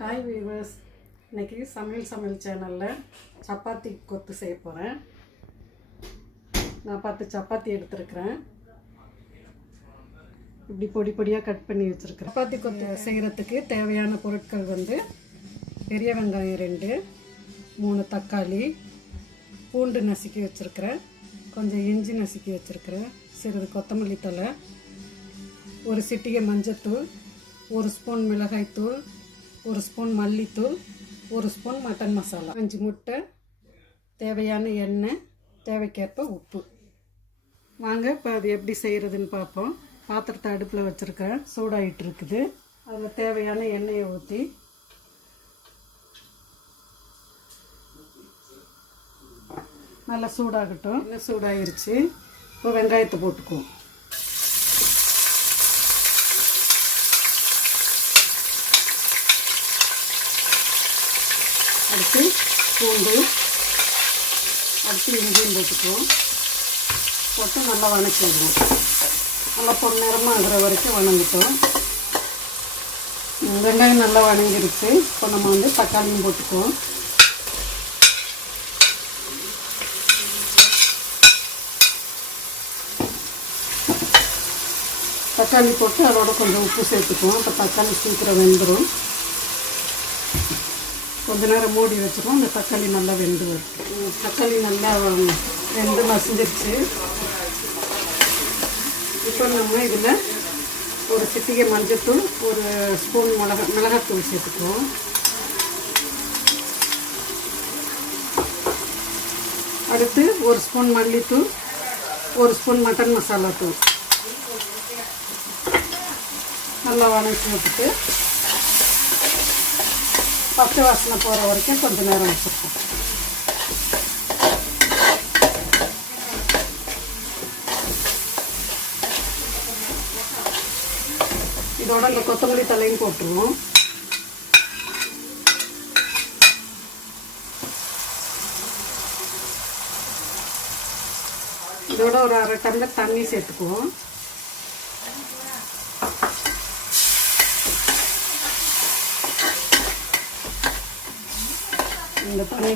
Hi viewers, இன்றைக்கி சமையல் சேனலில் சப்பாத்தி கொத்து செய்ய போகிறேன். நான் 10 சப்பாத்தி எடுத்துருக்கிறேன். இப்படி பொடி பொடியாக கட் பண்ணி வச்சுருக்கிறேன். சப்பாத்தி கொத்து செய்கிறதுக்கு தேவையான பொருட்கள் வந்து பெரிய வெங்காயம் 2, 3 தக்காளி, பூண்டு நசுக்கி வச்சுருக்கிறேன், கொஞ்சம் இஞ்சி நசுக்கி வச்சுருக்கிறேன், சிறிது கொத்தமல்லி தழை, ஒரு சிட்டிகை மஞ்சத்தூள், 1 ஸ்பூன் மிளகாய்த்தூள், 1 ஸ்பூன் மல்லித்தூள், 1 ஸ்பூன் மட்டன் மசாலா, 5 முட்டை, தேவையான எண்ணெய், தேவைக்கேற்ப உப்பு. வாங்க இப்போ அது எப்படி செய்கிறதுன்னு பார்ப்போம். பாத்திரத்தை அடுப்பில் வச்சுருக்கேன், சூடாகிட்டு இருக்குது. அதில் தேவையான எண்ணெயை ஊற்றி நல்லா சூடாகட்டும். எண்ணெய் சூடாகிருச்சு. இப்போ வெங்காயத்தை போட்டுக்குவோம். அடுத்து பூண்டு, அடுத்து இஞ்சியும் போட்டுக்குவோம். போட்டு நல்லா வணக்கிடுவோம். நல்லா பொன்னிறமாக ஆகிற வரைக்கும் வணங்கிட்டோம். வெங்காயம் நல்லா வணங்கிருச்சு. இப்போ நம்ம வந்து தக்காளியும் போட்டுக்குவோம். தக்காளி போட்டு அதோட கொஞ்சம் உப்பு சேர்த்துக்குவோம். இப்போ தக்காளி சீக்கிரம் வெந்துடும். கொஞ்ச நேரம் மூடி வச்சுருவோம். அந்த தக்காளி நல்லா வெந்து வரும். தக்காளி நல்லா வெந்து மசிஞ்சிருச்சு. இப்போ நம்ம இதில் ஒரு சிட்டிகை மஞ்சத்தூள், 1 ஸ்பூன் மிளகாத்தூள் சேர்த்துக்குவோம். அடுத்து 1 ஸ்பூன் மல்லித்தூள், 1 ஸ்பூன் மட்டன் மசாலா தூள் நல்லா வணக்கி விட்டுட்டு பச்சை வாசனை போகிற வரைக்கும் கொஞ்சம் நேரம் வச்சுருக்கோம். இதோட இந்த கொத்தமல்லி தழையும் போட்டுருவோம். இதோட ஒரு 1/2 டம்ளர் தண்ணி சேர்த்துக்குவோம். இந்த தண்ணி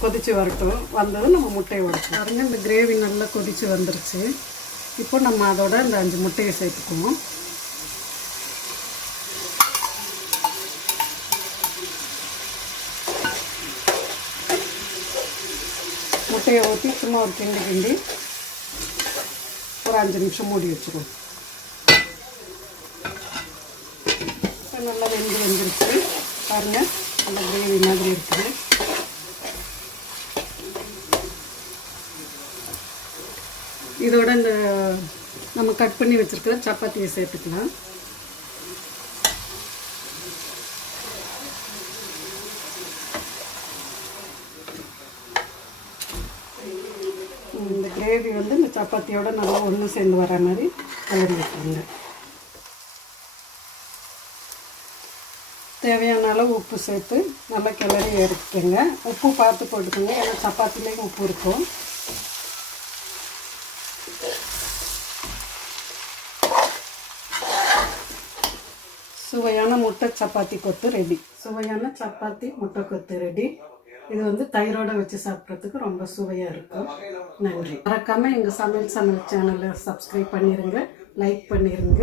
கொதிச்சு வரட்டும். வந்ததும் நம்ம முட்டையை உடைச்சோம். பாருங்க, இந்த கிரேவி நல்லா கொதிச்சு வந்துருச்சு. இப்போ நம்ம அதோட இந்த 5 முட்டையை சேர்த்துக்குவோம். முட்டையை ஊற்றி சும்மா ஒரு கிண்டி ஒரு 5 நிமிஷம் மூடி வச்சுருவோம். இப்போ நல்லா வெந்துருச்சு. பாருங்கள், நல்லா கிரேவி மாதிரி இருக்குது. இதோட இந்த நம்ம கட் பண்ணி வச்சுருக்கிற சப்பாத்தியை சேர்த்துக்கலாம். இந்த கிரேவி வந்து இந்த சப்பாத்தியோட நல்லா ஒன்று சேர்ந்து வர மாதிரி கலரி வைப்பாங்க. தேவையான அளவு உப்பு சேர்த்து நல்லா கிளறி எடுத்துக்கோங்க. உப்பு பார்த்து போட்டுக்கோங்க, ஏன்னா சப்பாத்திலேயும் உப்பு இருக்கும். சுவையான முட்டை சப்பாத்தி கொத்து ரெடி. சுவையான சப்பாத்தி முட்டை கொத்து ரெடி. இது வந்து தயிரோடு வச்சு சாப்பிட்றதுக்கு ரொம்ப சுவையாக இருக்கும். நன்றி. மறக்காமல் எங்கள் சமையல் சேனலை சப்ஸ்கிரைப் பண்ணிடுங்க, லைக் பண்ணிடுங்க.